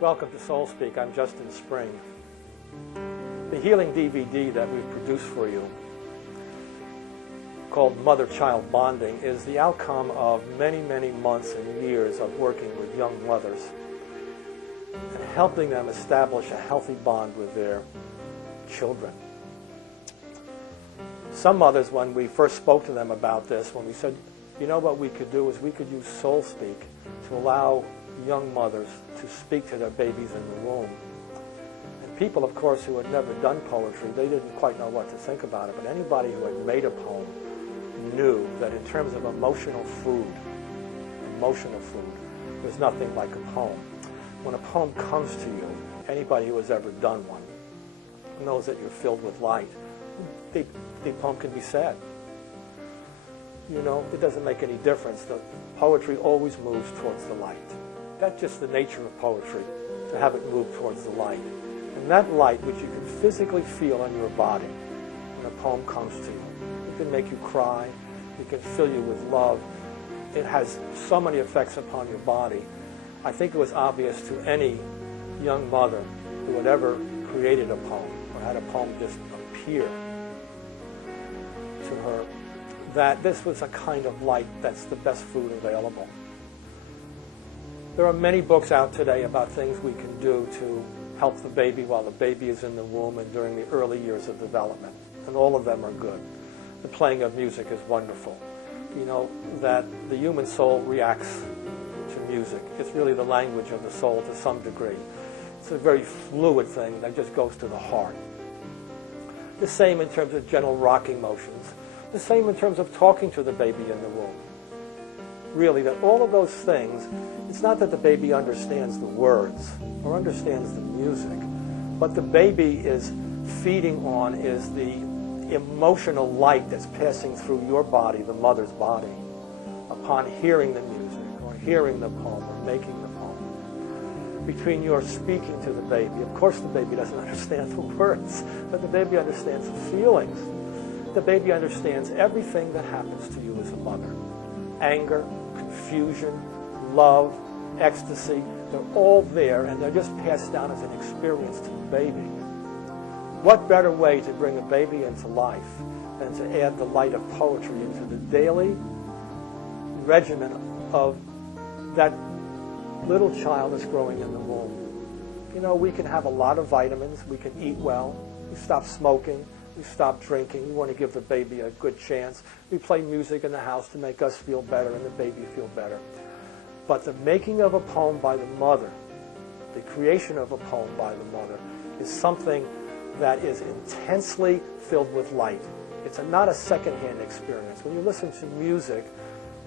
Welcome to Soul Speak. I'm Justin Spring. The healing DVD that we've produced for you, called Mother-Child Bonding, is the outcome of many, many months and years of working with young mothers and helping them establish a healthy bond with their children. Some mothers, when we first spoke to them about this, when we said, you know what we could do is we could use Soul Speak to allow young mothers to speak to their babies in the womb. And people, of course, who had never done poetry, they didn't quite know what to think about it, but anybody who had made a poem knew that in terms of emotional food, there's nothing like a poem. When a poem comes to you, anybody who has ever done one knows that you're filled with light. The poem can be sad. You know, it doesn't make any difference. The poetry always moves towards the light. That's just the nature of poetry, to have it move towards the light. And that light, which you can physically feel on your body when a poem comes to you, it can make you cry, it can fill you with love. It has so many effects upon your body. I think it was obvious to any young mother who had ever created a poem or had a poem just appear to her that this was a kind of light that's the best food available. There are many books out today about things we can do to help the baby while the baby is in the womb and during the early years of development, and all of them are good. The playing of music is wonderful. You know that the human soul reacts to music. It's really the language of the soul to some degree. It's a very fluid thing that just goes to the heart. The same in terms of gentle rocking motions. The same in terms of talking to the baby in the womb. Really, that all of those things, it's not that the baby understands the words or understands the music, but the baby is feeding on is the emotional light that's passing through your body, the mother's body, upon hearing the music or hearing the poem or making the poem. Between your speaking to the baby, of course the baby doesn't understand the words, but the baby understands the feelings. The baby understands everything that happens to you as a mother. Anger, confusion, love, ecstasy, they're all there, and they're just passed down as an experience to the baby. What better way to bring a baby into life than to add the light of poetry into the daily regimen of that little child that's growing in the womb? You know, we can have a lot of vitamins, we can eat well, we stop smoking, we stop drinking, we want to give the baby a good chance. We play music in the house to make us feel better and the baby feel better. But the making of a poem by the mother, the creation of a poem by the mother, is something that is intensely filled with light. It's not a secondhand experience. When you listen to music,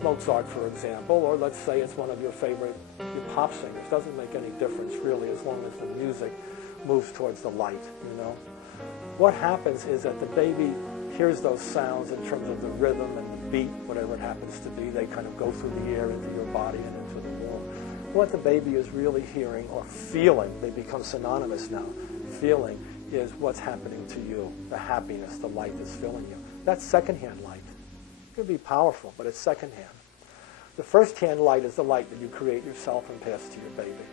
Mozart, for example, or let's say it's one of your favorite pop singers, doesn't make any difference really as long as the music moves towards the light, you know. What happens is that the baby hears those sounds in terms of the rhythm and the beat, whatever it happens to be. They kind of go through the air into your body and into the womb. What the baby is really hearing or feeling, they become synonymous now, feeling is what's happening to you, the happiness, the light that's filling you. That's secondhand light. It can be powerful, but it's secondhand. The first-hand light is the light that you create yourself and pass to your baby.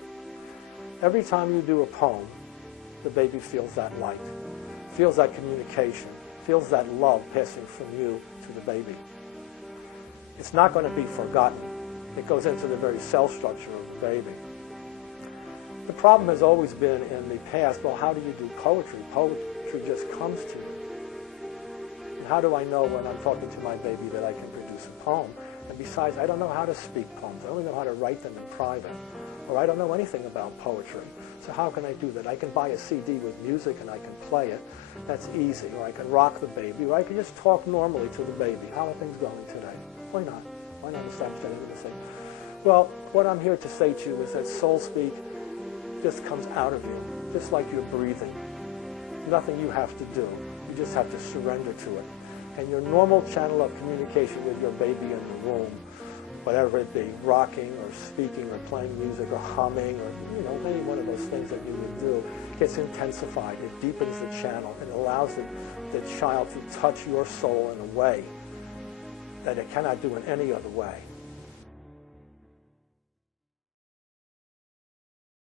Every time you do a poem, the baby feels that light, feels that communication, feels that love passing from you to the baby. It's not going to be forgotten. It goes into the very cell structure of the baby. The problem has always been in the past, well, how do you do poetry? Poetry just comes to you. And how do I know when I'm talking to my baby that I can produce a poem? And besides, I don't know how to speak poems. I only know how to write them in private. Or I don't know anything about poetry. So how can I do that? I can buy a CD with music and I can play it. That's easy. Or I can rock the baby. Or I can just talk normally to the baby. How are things going today? Why not? Why not establish anything to say? Well, what I'm here to say to you is that Soul Speak just comes out of you, just like you're breathing. Nothing you have to do. You just have to surrender to it. And your normal channel of communication with your baby in the womb, whatever it be, rocking or speaking or playing music or humming or, you know, any one of those things that you would do, gets intensified. It deepens the channel and allows the child to touch your soul in a way that it cannot do in any other way.